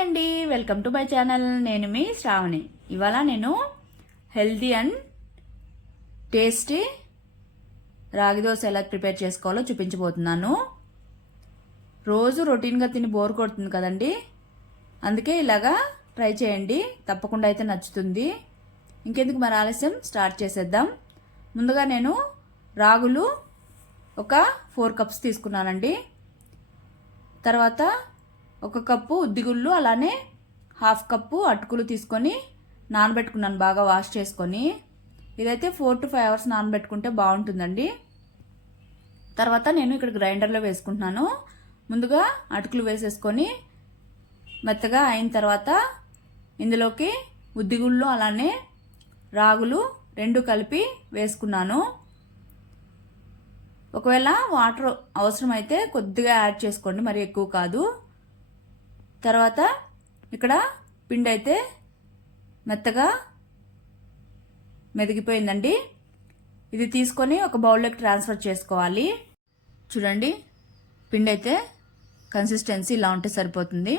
Hi అండి, welcome to my channel. నేను మీ శ్రావణి. ఇవాళ నేను హెల్తీ అండ్ టేస్టీ రాగి దోశ ఎలా ప్రిపేర్ చేసుకోవాలో చూపించబోతున్నాను. రోజు రొటీన్గా తిని బోర్ కొడుతుంది కదండి, అందుకే ఇలాగా ట్రై చేయండి, తప్పకుండా అయితే నచ్చుతుంది. ఇంకెందుకు మరి ఆలస్యం, స్టార్ట్ చేసేద్దాం. ముందుగా నేను రాగులు ఒక 4 కప్స్ తీసుకున్నానండి. తర్వాత 1 కప్పు ఉద్దిగుళ్ళు, అలానే 1/2 కప్పు అటుకులు తీసుకొని నానబెట్టుకున్నాను, బాగా వాష్ చేసుకొని. ఇదైతే 4 to 5 hours నానబెట్టుకుంటే బాగుంటుందండి. తర్వాత నేను ఇక్కడ గ్రైండర్లో వేసుకుంటున్నాను. ముందుగా అటుకులు వేసేసుకొని మెత్తగా అయిన తర్వాత ఇందులోకి ఉద్దిగుళ్ళు అలానే రాగులు 2 కలిపి వేసుకున్నాను. ఒకవేళ వాటర్ అవసరమైతే కొద్దిగా యాడ్ చేసుకోండి, మరి ఎక్కువ కాదు. తర్వాత ఇక్కడ పిండి అయితే మెత్తగా మెదిగిపోయిందండి. ఇది తీసుకొని ఒక బౌల్లోకి ట్రాన్స్ఫర్ చేసుకోవాలి. చూడండి, పిండి అయితే కన్సిస్టెన్సీ ఇలా ఉంటే సరిపోతుంది.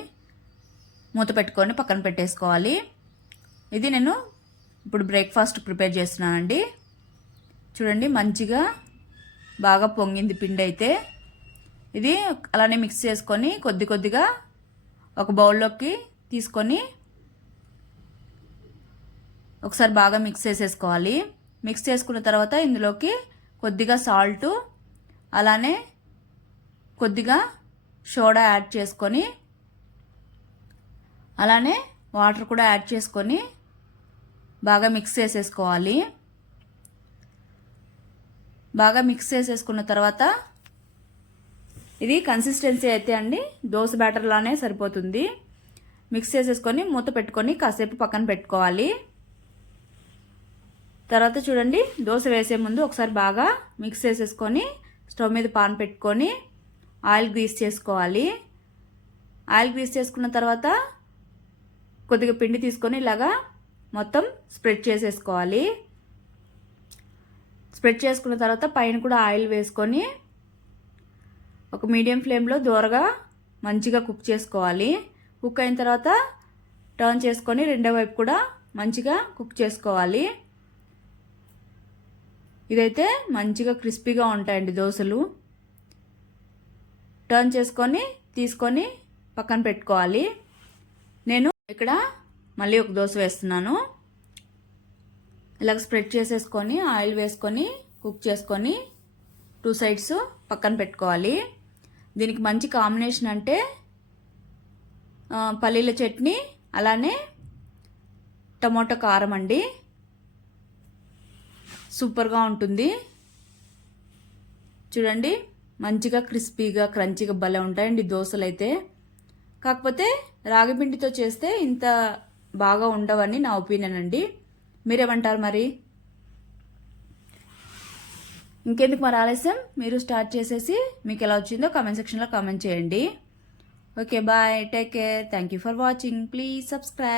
మూత పెట్టుకొని పక్కన పెట్టేసుకోవాలి. ఇది నేను ఇప్పుడు బ్రేక్ఫాస్ట్ ప్రిపేర్ చేస్తున్నానండి. చూడండి, మంచిగా బాగా పొంగింది పిండి అయితే. ఇది అలానే మిక్స్ చేసుకొని కొద్దిగా ఒక బౌల్లోకి తీసుకొని ఒకసారి బాగా మిక్స్ చేసేసుకోవాలి. మిక్స్ చేసుకున్న తర్వాత ఇందులోకి కొద్దిగా సాల్ట్ అలానే కొద్దిగా సోడా యాడ్ చేసుకొని అలానే వాటర్ కూడా యాడ్ చేసుకొని బాగా మిక్స్ చేసేసుకోవాలి. బాగా మిక్స్ చేసేసుకున్న తర్వాత ఇది కన్సిస్టెన్సీ అయితే అండి దోశ బ్యాటర్ లానే సరిపోతుంది. మిక్స్ చేసేసుకొని మూత పెట్టుకొని కాసేపు పక్కన పెట్టుకోవాలి. తర్వాత చూడండి, దోశ వేసే ముందు ఒకసారి బాగా మిక్స్ చేసేసుకొని స్టవ్ మీద పాన్ పెట్టుకొని ఆయిల్ గ్రీస్ చేసుకోవాలి. ఆయిల్ గ్రీస్ చేసుకున్న తర్వాత కొద్దిగా పిండి తీసుకొని ఇలాగా మొత్తం స్ప్రెడ్ చేసేసుకోవాలి. స్ప్రెడ్ చేసుకున్న తర్వాత పైన కూడా ఆయిల్ వేసుకొని ఒక మీడియం ఫ్లేమ్లో దూరగా మంచిగా కుక్ చేసుకోవాలి. కుక్ అయిన తర్వాత టర్న్ చేసుకొని రెండో వైపు కూడా మంచిగా కుక్ చేసుకోవాలి. ఇదైతే మంచిగా క్రిస్పీగా ఉంటాయండి దోశలు. టర్న్ చేసుకొని తీసుకొని పక్కన పెట్టుకోవాలి. నేను ఇక్కడ మళ్ళీ ఒక దోశ వేస్తున్నాను. ఇలాగ స్ప్రెడ్ చేసేసుకొని ఆయిల్ వేసుకొని కుక్ చేసుకొని 2 sides పక్కన పెట్టుకోవాలి. దీనికి మంచి కాంబినేషన్ అంటే పల్లీల చట్నీ అలానే టమోటా కారం అండి, సూపర్గా ఉంటుంది. చూడండి, మంచిగా క్రిస్పీగా క్రంచీగా భలే ఉంటాయండి దోశలు అయితే. కాకపోతే రాగి పిండితో చేస్తే ఇంత బాగా ఉండవని నా ఒపీనియన్ అండి. మీరేమంటారు మరి? ఇంకెందుకు మరి ఆలస్యం, మీరు స్టార్ట్ చేసేసి మీకు ఎలా వచ్చిందో కామెంట్ సెక్షన్లో కామెంట్ చేయండి. Okay, bye, take care, thank you for watching, please subscribe.